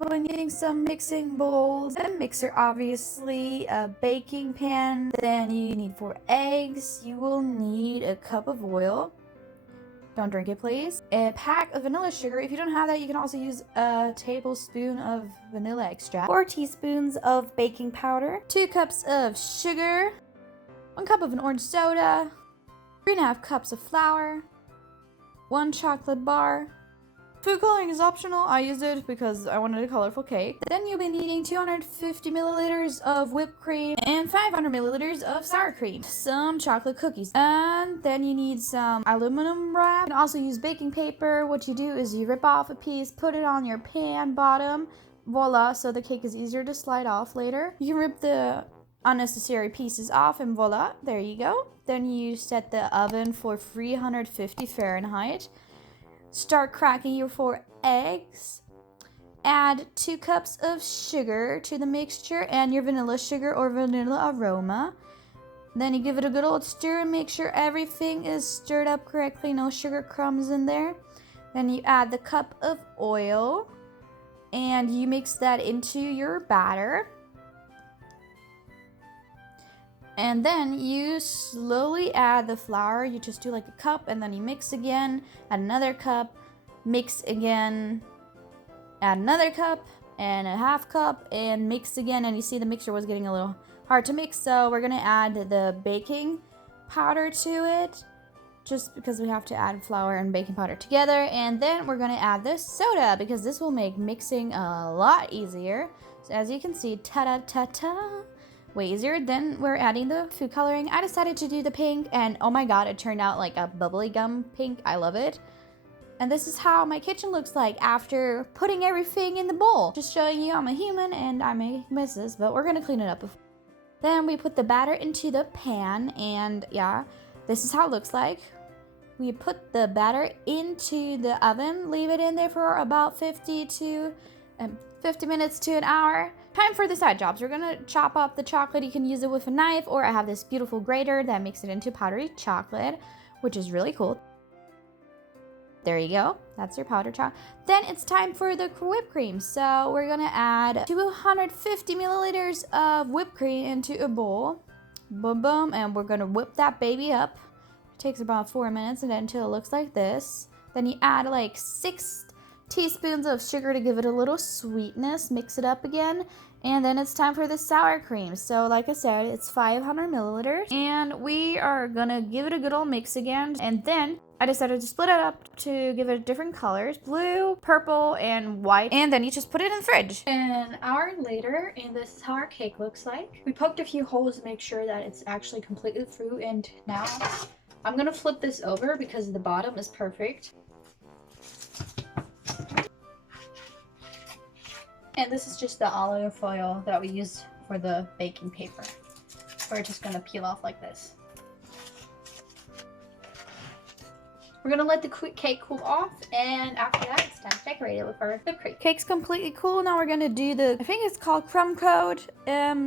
We're needing some mixing bowls, a mixer obviously, a baking pan, then you need 4 eggs, you will need a cup of oil, don't drink it please, a pack of vanilla sugar. If you don't have that, you can also use a tablespoon of vanilla extract, 4 teaspoons of baking powder, 2 cups of sugar, 1 cup of an orange soda, 3.5 cups of flour, 1 chocolate bar. Food coloring is optional. I used it because I wanted a colorful cake. Then you'll be needing 250 milliliters of whipped cream and 500 milliliters of sour cream, some chocolate cookies, and then you need some aluminum wrap. You can also use baking paper. What you do is you rip off a piece, put it on your pan bottom, voila, so the cake is easier to slide off later. You can rip the unnecessary pieces off and voila, there you go. Then you set the oven for 350 Fahrenheit. Start cracking your 4 eggs. Add 2 cups of sugar to the mixture and your vanilla sugar or vanilla aroma. Then you give it a good old stir and make sure everything is stirred up correctly, no sugar crumbs in there. Then you add the cup of oil and you mix that into your batter. And then you slowly add the flour. You just do like a cup and then you mix again, add another cup, mix again, add another cup and a half cup and mix again. And you see the mixture was getting a little hard to mix, so we're gonna add the baking powder to it just because we have to add flour and baking powder together. And then we're gonna add the soda because this will make mixing a lot easier. So as you can see, ta-da-ta-ta, way easier. Then we're adding the food coloring. I decided to do the pink and oh my god, it turned out like a bubbly gum pink. I love it. And this is how my kitchen looks like after putting everything in the bowl. Just showing you I'm a human and I make messes, but we're gonna clean it up. Then we put the batter into the pan and yeah, this is how it looks like. We put the batter into the oven, leave it in there for about 50 minutes to an hour. Time for the side jobs. We're gonna chop up the chocolate. You can use it with a knife, or I have this beautiful grater that makes it into powdery chocolate, which is really cool. There you go. That's your powdered chocolate. Then it's time for the whipped cream. So we're gonna add 250 milliliters of whipped cream into a bowl. Boom, boom, and we're gonna whip that baby up. It takes about 4 minutes and until it looks like this. Then you add like 6 teaspoons of sugar to give it a little sweetness. Mix it up again. And then it's time for the sour cream. So like I said, it's 500 milliliters. And we are gonna give it a good old mix again. And then I decided to split it up to give it different colors. Blue, purple, and white. And then you just put it in the fridge. An hour later, and this is how our cake looks like. We poked a few holes to make sure that it's actually completely through. And now I'm gonna flip this over because the bottom is perfect. And this is just the aluminum foil that we used for the baking paper. We're just gonna peel off like this. We're gonna let the cake cool off, and after that, it's time to decorate it with our whipped cream. Cake's completely cool. Now we're gonna do I think it's called crumb coat.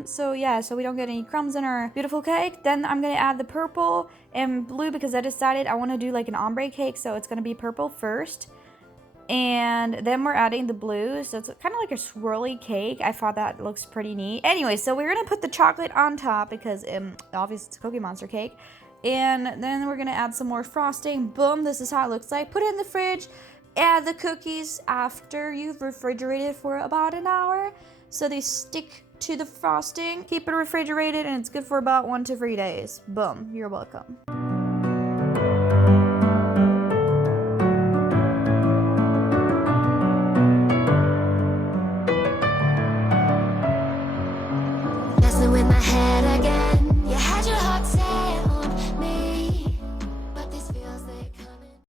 So yeah, so we don't get any crumbs in our beautiful cake. Then I'm gonna add the purple and blue because I decided I wanna do like an ombre cake, so it's gonna be purple first. And then we're adding the blue, so it's kind of like a swirly cake. I thought that looks pretty neat. Anyway, so we're gonna put the chocolate on top because obviously it's a Cookie Monster cake. And then we're gonna add some more frosting. Boom, this is how it looks like. Put it in the fridge. Add the cookies after you've refrigerated for about an hour so they stick to the frosting. Keep it refrigerated and it's good for about 1 to 3 days. Boom, you're welcome. Messing with my head